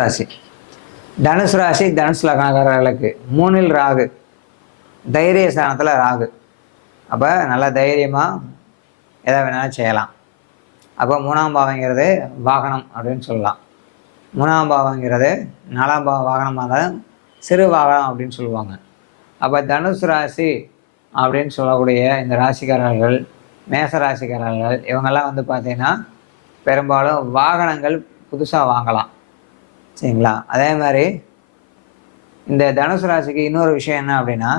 ராசி. தனுசு ராசி தனுசு லக்னக்காரர்களுக்கு. மூணில் ராகு. தைரிய ஸ்தானத்தில் ராகு. அப்போ நல்லா தைரியமாக எதை வேணாலும் செய்யலாம். அப்போ மூணாம் பாவங்கிறது வாகனம் அப்படின்னு சொல்லலாம். மூணாம் பாவங்கிறது நாலாம் பாவம் வாகனமாக இருந்தாலும் சிறு வாகனம் அப்படின்னு சொல்லுவாங்க. அப்போ தனுசு ராசி அப்படின்னு சொல்லக்கூடிய இந்த ராசிக்காரர்கள் மேச ராசிக்காரர்கள் இவங்கெல்லாம் வந்து பார்த்திங்கன்னா பெரும்பாலும் வாகனங்கள் புதுசாக வாங்கலாம். சரிங்களா? அதே மாதிரி இந்த தனுசு ராசிக்கு இன்னொரு விஷயம் என்ன அப்படின்னா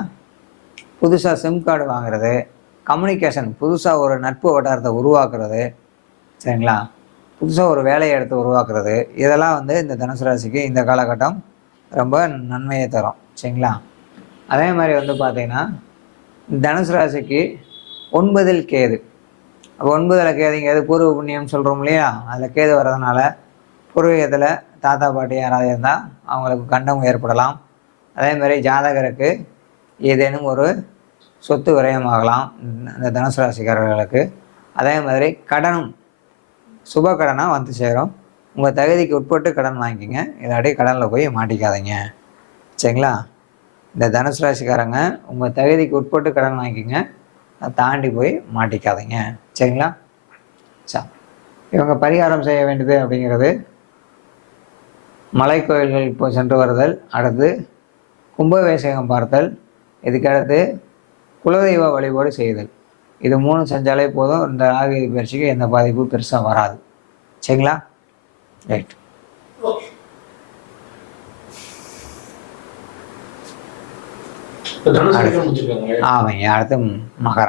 புதுசாக சிம் கார்டு வாங்குறது கம்யூனிகேஷன் புதுசாக ஒரு நட்பு வட்டாரத்தை உருவாக்குறது சரிங்களா? புதுசாக ஒரு வேலையை எடுத்து உருவாக்குறது இதெல்லாம் வந்து இந்த தனுசு ராசிக்கு இந்த காலகட்டம் ரொம்ப நன்மையை தரும் சரிங்களா? அதே மாதிரி வந்து பார்த்தீங்கன்னா தனுசு ராசிக்கு ஒன்பதில் கேது. அப்போ ஒன்பதில் கேதுங்கிறது பூர்வ புண்ணியம் சொல்கிறோம் இல்லையா? அதில் கேது வர்றதுனால பூர்வீகத்தில் தாத்தா பாட்டி யாராவது இருந்தால் அவங்களுக்கு கண்டம் ஏற்படலாம். அதே மாதிரி ஜாதகருக்கு ஏதேனும் ஒரு சொத்து விரயமாகலாம் இந்த தனுசு ராசிக்காரர்களுக்கு. அதே மாதிரி கடனும் சுப கடனாக வந்து சேரும். உங்கள் தகுதிக்கு உட்பட்டு கடன் வாங்கிக்கிங்க. இல்லாட்டி கடனில் போய் மாட்டிக்காதீங்க. சரிங்களா? இந்த தனுசு ராசிக்காரங்க உங்கள் தகுதிக்கு உட்பட்டு கடன் வாங்கிக்கிங்க. அதை தாண்டி போய் மாட்டிக்காதீங்க. சரிங்களா? சா இவங்க பரிகாரம் செய்ய வேண்டியது அப்படிங்கிறது மலை கோயில்கள் இப்போ சென்று வருதல் அடுத்து கும்பாபிஷேகம் பார்த்தல் இதுக்கடுத்து குலதெய்வ வழிபாடு செய்தல். இது மூணு செஞ்சாலே போதும் இந்த ராகு பயிற்சிக்கு எந்த பாதிப்பும் பெருசாக வராது. சரிங்களா? ரைட் ஆமாங்க அடுத்து மகரம்.